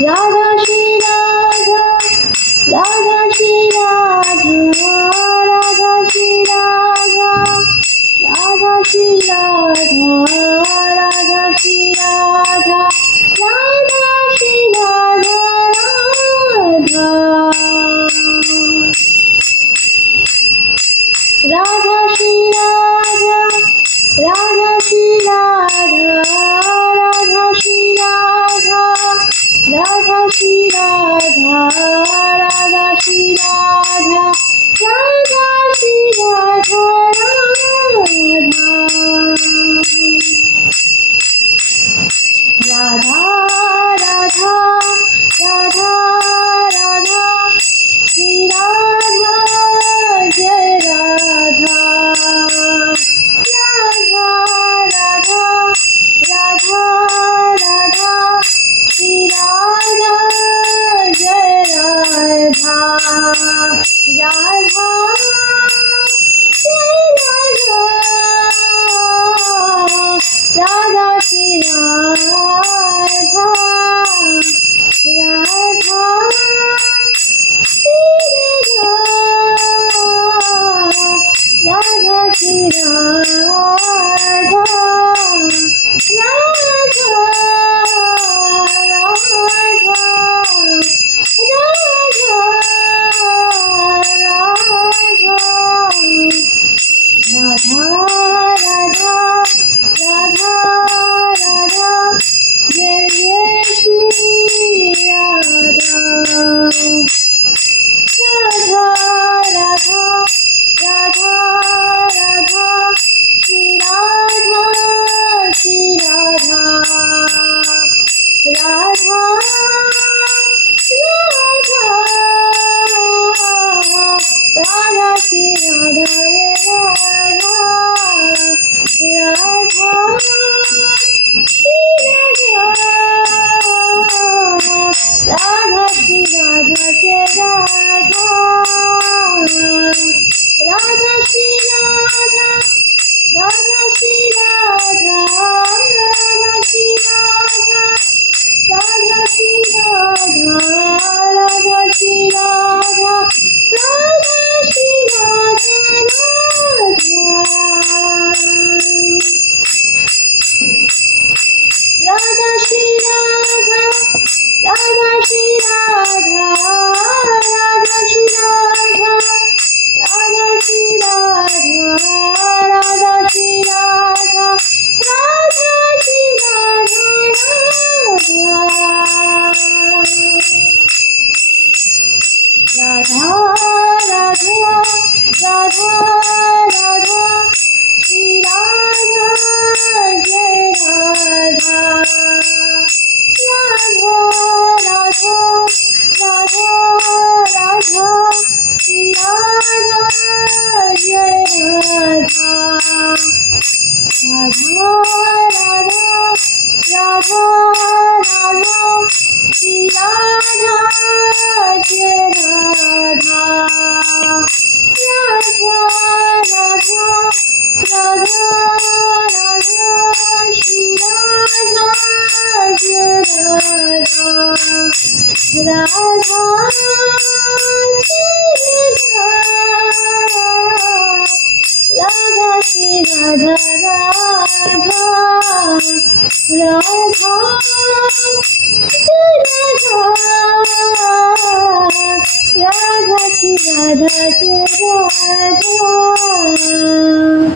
Radha Shri Radha, Radha Shri Radha, Radha Shri Radha, Radha Shri Radha, Radha Shri Radha, Radha Shri Radha, Radha Radha Shri Radha, Radha Shri Radha, Radha Shri Radha, Radha Shri Radha, Radha Shri Radha, Radha Shri Radha, Radha Radha, Radha Radha, Shri Radha Jai Radha, Radha Radha, Radha Radha, Shri Radha Jai Radha, Radha Jai Radha, Radha Shri Radha, Radha Shri Radha, Radha Shri Radha, Radha Radha, Radha Radha, Radha Jai Jai Shri Radha, Radha Radha, Radha Radha, Shri Radha, Shri Radha, Radha Radha, Radha Shri Radha, Radha Radha Shri Radha, Radha Shri Radha Jai Radha, Radha Shri Radha, Radha Shri Radha, Radha Shri Radha, Radha Shri Radha, Radha Shri Radha, Radha Shri Radha, Radha Shri Radha, Radha Shri Radha, Radha Shri Radha, Radha Shri Radha, Radha Shri Radha, Radha Shri Radha, Radha Radha, Radha Radha, Shri Radha Jai Radha, Radha Radha, Radha Radha, Shri Radha Jai Radha, Radha Radha, Radha Radha, Shri Radha Jai Radha, Radha Radha, Radha Radha, Shri Radha Jai Radha, Radha Radha Shri Radha, Radha Radha Jai Radha, Radha Shri Radha Jai Radha.